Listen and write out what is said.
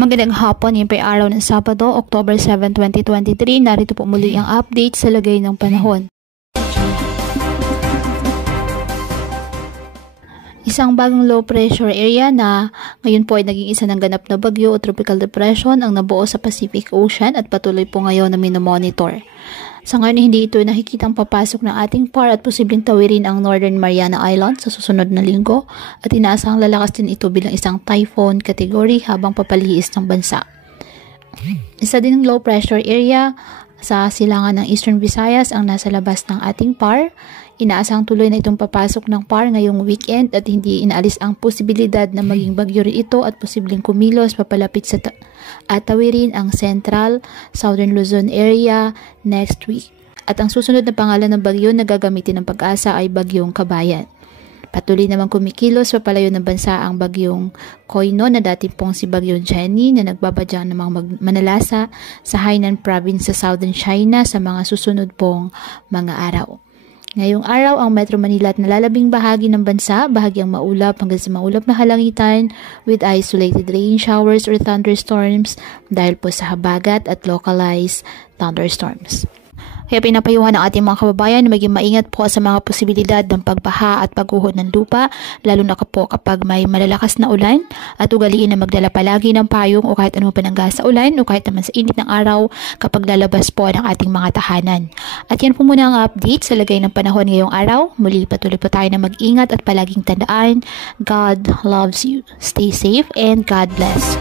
Magandang hapon, ngayon pa araw ng Sabado, October 7, 2023. Narito po muli ang update sa lagay ng panahon. Isang bagong low pressure area na ngayon po ay naging isa ng ganap na bagyo o tropical depression ang nabuo sa Pacific Ocean at patuloy po ngayon na minomonitor. Sa ngayon, hindi ito nakikitang papasok ng ating PAR at posibleng tawirin ang Northern Mariana Islands sa susunod na linggo at inaasahang lalakas din ito bilang isang typhoon category habang papalihis ng bansa. Isa din ng low pressure area sa silangan ng Eastern Visayas ang nasa labas ng ating PAR. Inaasahang tuloy na itong papasok ng PAR ngayong weekend at hindi inaalis ang posibilidad na maging bagyo rin ito at posibleng kumilos papalapit sa at tawirin ang Central, Southern Luzon area next week. At ang susunod na pangalan ng bagyo na gagamitin ng Pag-asa ay Bagyong Kabayan. Patuloy naman kumikilos papalayo ng bansa ang Bagyong Koino na dati pong si Bagyong Jenny na nagbabadyang ng mga manalasa sa Hainan Province sa Southern China sa mga susunod pong mga araw. Ngayong araw, ang Metro Manila at nalalabing bahagi ng bansa, bahagyang maulap hanggang sa maulap na halangitan with isolated rain showers or thunderstorms dahil po sa habagat at localized thunderstorms. Kaya pinapayuhan ng ating mga kababayan na maging maingat po sa mga posibilidad ng pagbaha at pagguho ng lupa, lalo na po kapag may malalakas na ulan at ugaliin na magdala palagi ng payong o kahit anong panangga sa ulan o kahit naman sa init ng araw kapag lalabas po ng ating mga tahanan. At yan po muna ang update sa lagay ng panahon ngayong araw. Muli patuloy po tayo na mag-ingat at palaging tandaan, God loves you. Stay safe and God bless.